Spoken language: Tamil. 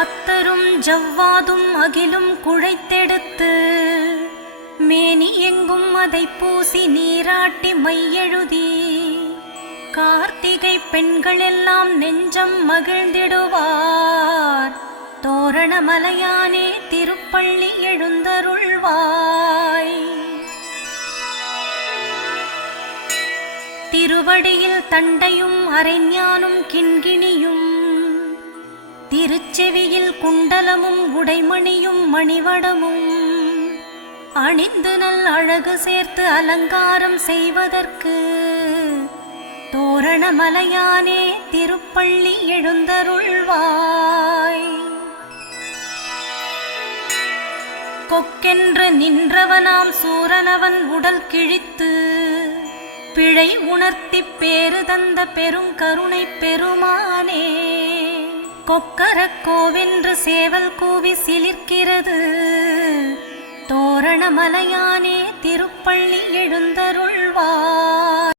அத்தரும் ஜவ்வாதும் அகிலும் குழைத்தெடுத்து மேனி எங்கும் அதை பூசி நீராட்டி மையெழுதி கார்த்திகை பெண்களெல்லாம் நெஞ்சம் மகிழ்ந்திடுவார். தோரணமலையானே திருப்பள்ளி எழுந்தருள்வாய். திருவடியில் தண்டையும் அரைஞானும் கிண்கிணியும் திருச்செவியில் குண்டலமும் உடைமணியும் மணிவடமும் அணிந்து நல் அழகு சேர்த்து அலங்காரம் செய்வதற்கு தோரணமலையானே திருப்பள்ளி எழுந்தருள்வாய். கொக்கென்று நின்றவனாம் சூரனவன் உடல் கிழித்து பிழை உணர்த்தி பேறு தந்த பெருங்கருணை பெருமானே, கொக்கரக்கோவென்று சேவல் கூவி சிலிர்க்கிறது தோரணமலையானே திருப்பள்ளி எழுந்தருள்வாய்.